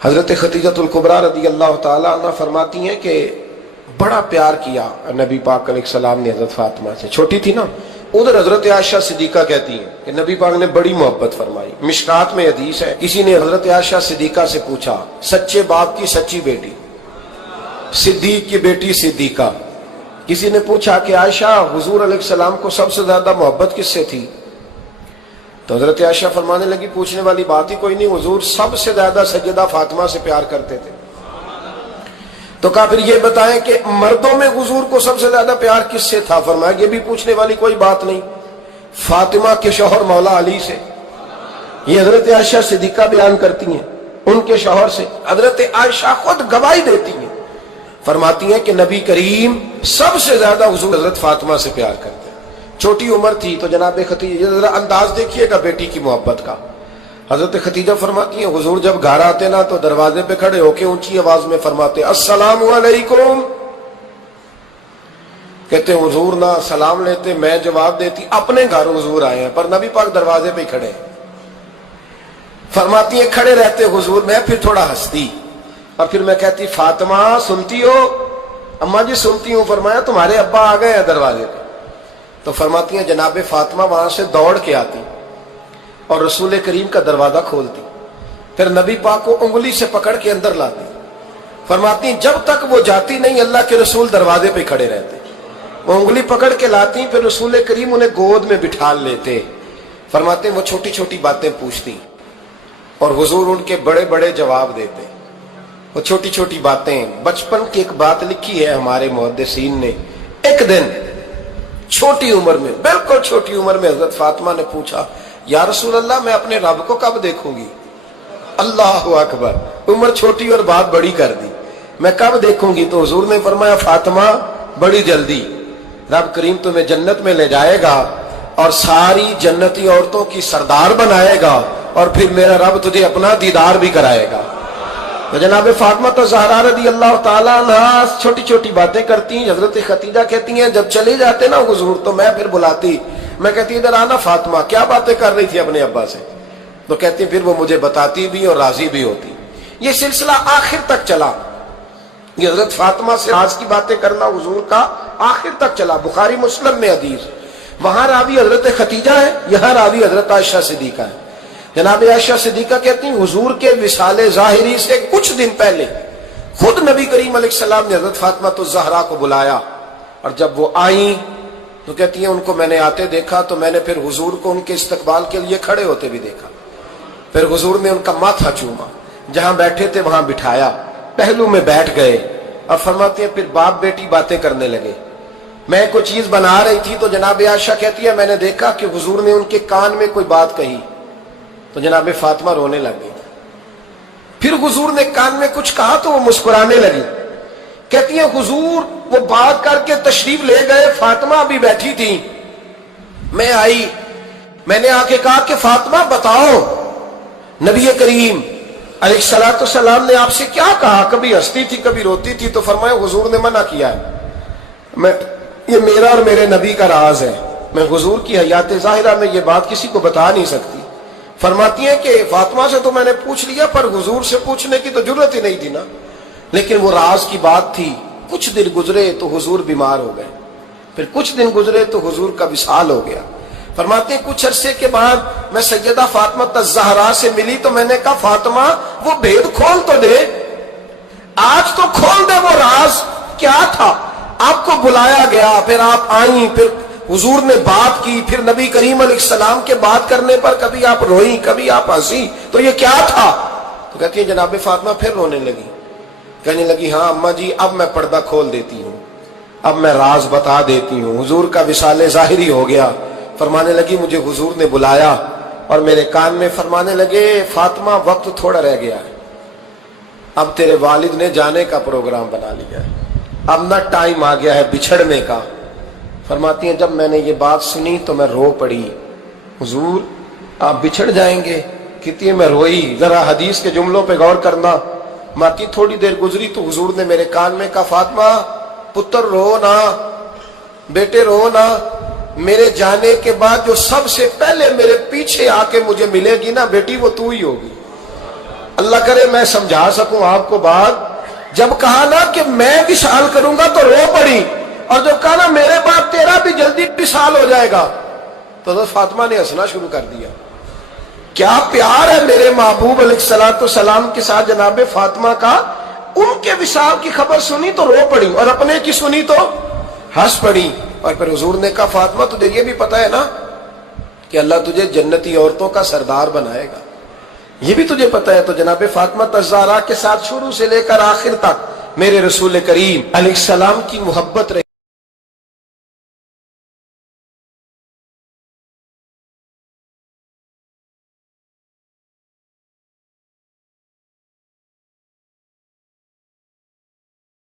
حضرت خدیجۃ الکبریٰ رضی اللہ تعالیٰ عنہ فرماتی ہیں کہ بڑا پیار کیا نبی پاک علیہ السلام نے حضرت فاطمہ سے، چھوٹی تھی نا۔ ادھر حضرت عائشہ صدیقہ کہتی ہیں کہ نبی پاک نے بڑی محبت فرمائی۔ مشکات میں حدیث ہے، کسی نے حضرت عائشہ صدیقہ سے پوچھا، سچے باپ کی سچی بیٹی، صدیق کی بیٹی صدیقہ، کسی نے پوچھا کہ عائشہ حضور علیہ السلام کو سب سے زیادہ محبت کس سے تھی؟ تو حضرت عائشہ فرمانے لگی پوچھنے والی بات ہی کوئی نہیں، حضور سب سے زیادہ سیدہ فاطمہ سے پیار کرتے تھے۔ تو کہا پھر یہ بتائیں کہ مردوں میں حضور کو سب سے زیادہ پیار کس سے تھا؟ فرمایا یہ بھی پوچھنے والی کوئی بات نہیں، فاطمہ کے شوہر مولا علی سے۔ یہ حضرت عائشہ صدیقہ بیان کرتی ہیں ان کے شوہر سے، حضرت عائشہ خود گواہی دیتی ہیں، فرماتی ہیں کہ نبی کریم سب سے زیادہ حضور حضرت فاطمہ سے پیار کرتے ہیں۔ چھوٹی عمر تھی تو جناب خدیجہ، ذرا انداز دیکھیے گا بیٹی کی محبت کا۔ حضرت خدیجہ فرماتی ہیں حضور جب گھر آتے نا تو دروازے پہ کھڑے ہو کے اونچی آواز میں فرماتے السلام علیکم، کہتے حضور نہ سلام لیتے، میں جواب دیتی اپنے گھر حضور آئے ہیں، پر نبی پاک دروازے پہ ہی کھڑے ہیں۔ فرماتی ہیں کھڑے رہتے حضور، میں پھر تھوڑا ہنستی اور پھر میں کہتی فاطمہ سنتی ہو؟ اماں جی سنتی ہوں۔ فرمایا تمہارے ابا آ گئے ہیں دروازے پہ۔ تو فرماتی ہیں جناب فاطمہ وہاں سے دوڑ کے آتی اور رسول کریم کا دروازہ کھولتی، پھر نبی پاک کو انگلی سے پکڑ کے اندر لاتی۔ فرماتی جب تک وہ جاتی نہیں اللہ کے رسول دروازے پہ کھڑے رہتے، وہ انگلی پکڑ کے لاتی، پھر رسول کریم انہیں گود میں بٹھا لیتے۔ فرماتے وہ چھوٹی چھوٹی باتیں پوچھتی اور حضور ان کے بڑے بڑے جواب دیتے۔ وہ چھوٹی چھوٹی باتیں، بچپن کی ایک بات لکھی ہے ہمارے محدثین نے، ایک دن چھوٹی عمر میں، بالکل چھوٹی عمر میں حضرت فاطمہ نے پوچھا یا رسول اللہ میں اپنے رب کو کب دیکھوں گی؟ اللہ اکبر، عمر چھوٹی اور بات بڑی کر دی، میں کب دیکھوں گی؟ تو حضور نے فرمایا فاطمہ بڑی جلدی، رب کریم تمہیں جنت میں لے جائے گا اور ساری جنتی عورتوں کی سردار بنائے گا اور پھر میرا رب تجھے اپنا دیدار بھی کرائے گا۔ تو جناب فاطمہ تو زہرا رضی اللہ تعالیٰ عنہ چھوٹی چھوٹی باتیں کرتی ہیں۔ حضرت خدیجہ کہتی ہیں جب چلے جاتے نا حضور تو میں پھر بلاتی، میں کہتی ادھر آنا فاطمہ، کیا باتیں کر رہی تھی اپنے ابا سے؟ تو کہتی پھر وہ مجھے بتاتی بھی اور راضی بھی ہوتی۔ یہ سلسلہ آخر تک چلا، یہ حضرت فاطمہ سے راز کی باتیں کرنا حضور کا آخر تک چلا۔ بخاری مسلم میں حدیث، وہاں راوی حضرت خدیجہ ہے، یہاں راوی حضرت عائشہ صدیقہ ہے۔ جناب عائشہ صدیقہ کہتی ہیں حضور کے وصال ظاہری سے کچھ دن پہلے خود نبی کریم علیہ السلام نے حضرت فاطمہ الزہرا کو بلایا، اور جب وہ آئیں تو کہتی ہیں ان کو میں نے آتے دیکھا تو میں نے پھر حضور کو ان کے استقبال کے لیے کھڑے ہوتے بھی دیکھا، پھر حضور نے ان کا ماتھا چوما، جہاں بیٹھے تھے وہاں بٹھایا، پہلو میں بیٹھ گئے، اور فرماتے ہیں پھر باپ بیٹی باتیں کرنے لگے۔ میں کوئی چیز بنا رہی تھی تو جناب عائشہ کہتی ہے میں نے دیکھا کہ حضور نے ان کے کان میں کوئی بات کہی تو جناب فاطمہ رونے لگ گئی، پھر حضور نے کان میں کچھ کہا تو وہ مسکرانے لگی۔ کہتی ہیں حضور وہ بات کر کے تشریف لے گئے، فاطمہ بھی بیٹھی تھی، میں آئی، میں نے آ کے کہا کہ فاطمہ بتاؤ نبی کریم علیہ السلام نے آپ سے کیا کہا؟ کبھی ہنستی تھی کبھی روتی تھی، تو فرمایا حضور نے منع کیا ہے، یہ میرا اور میرے نبی کا راز ہے، میں حضور کی حیات ظاہرہ میں یہ بات کسی کو بتا نہیں سکتی۔ فرماتی ہیں کہ فاطمہ سے تو میں نے پوچھ لیا پر حضور سے پوچھنے کی تو ضرورت ہی نہیں تھی نا، لیکن وہ راز کی بات تھی۔ کچھ دن گزرے تو حضور بیمار ہو گئے، پھر کچھ دن گزرے تو حضور کا وصال ہو گیا۔ فرماتے ہیں کچھ عرصے کے بعد میں سیدہ فاطمہ الزہرا سے ملی تو میں نے کہا فاطمہ وہ بھید کھول تو دے، آج تو کھول دے وہ راز کیا تھا؟ آپ کو بلایا گیا، پھر آپ آئیں، پھر حضور نے بات کی، پھر نبی کریم علیہ السلام کے بات کرنے پر کبھی آپ روئیں کبھی آپ ہنسی، تو یہ کیا تھا؟ تو کہتی ہے جناب فاطمہ پھر رونے لگی، کہنے لگی ہاں اماں جی اب میں پردہ کھول دیتی ہوں، اب میں راز بتا دیتی ہوں، حضور کا وصال ظاہری ہو گیا۔ فرمانے لگی مجھے حضور نے بلایا اور میرے کان میں فرمانے لگے فاطمہ وقت تھوڑا رہ گیا ہے، اب تیرے والد نے جانے کا پروگرام بنا لیا ہے، اب نہ ٹائم آ گیا ہے بچھڑنے کا۔ فرماتی ہیں جب میں نے یہ بات سنی تو میں رو پڑی، حضور آپ بچھڑ جائیں گے؟ کہتی ہے میں روئی۔ ذرا حدیث کے جملوں پہ غور کرنا، ماتی تھوڑی دیر گزری تو حضور نے میرے کان میں کہا فاطمہ پتر رو نا، بیٹے رو نا، میرے جانے کے بعد جو سب سے پہلے میرے پیچھے آ کے مجھے ملے گی نا بیٹی وہ تو ہی ہوگی۔ اللہ کرے میں سمجھا سکوں آپ کو بات، جب کہا نا کہ میں وصال کروں گا تو رو پڑی، اور جب کہا نا میرے بعد تیرا بھی جلدی وصال ہو جائے گا تو حضرت فاطمہ نے ہنسنا شروع کر دیا۔ کیا پیار ہے میرے محبوب علیہ الصلوۃ والسلام کے ساتھ جناب فاطمہ کا، ان کے وصال کی خبر سنی تو رو پڑی، اور اپنے کی سنی تو ہنس پڑی۔ اور پھر حضور نے کہا فاطمہ تجھے یہ بھی پتا ہے نا کہ اللہ تجھے جنتی عورتوں کا سردار بنائے گا، یہ بھی تجھے پتا ہے؟ تو جناب فاطمہ الزہرا کے ساتھ شروع سے لے کر آخر تک میرے رسول کریم علیہ السلام کی محبت رہی۔